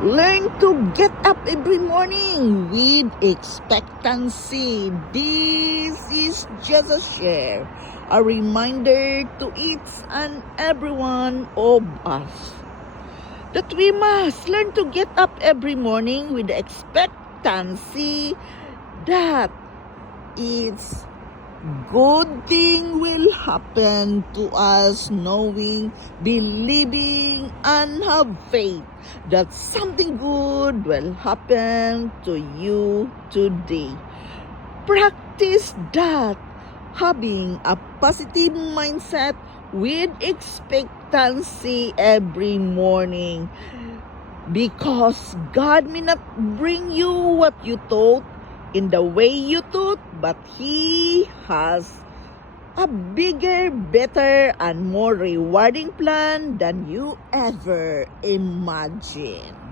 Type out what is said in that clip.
Learn to get up every morning with expectancy. This is just a share, a reminder to each and every one of us that we must learn to get up every morning with the expectancy that it's good thing will happen to us, knowing, believing, and have faith that something good will happen to you today. Practice that, having a positive mindset with expectancy every morning, because God may not bring you what you thought in the way you thought, but He has a bigger, better, and more rewarding plan than you ever imagined.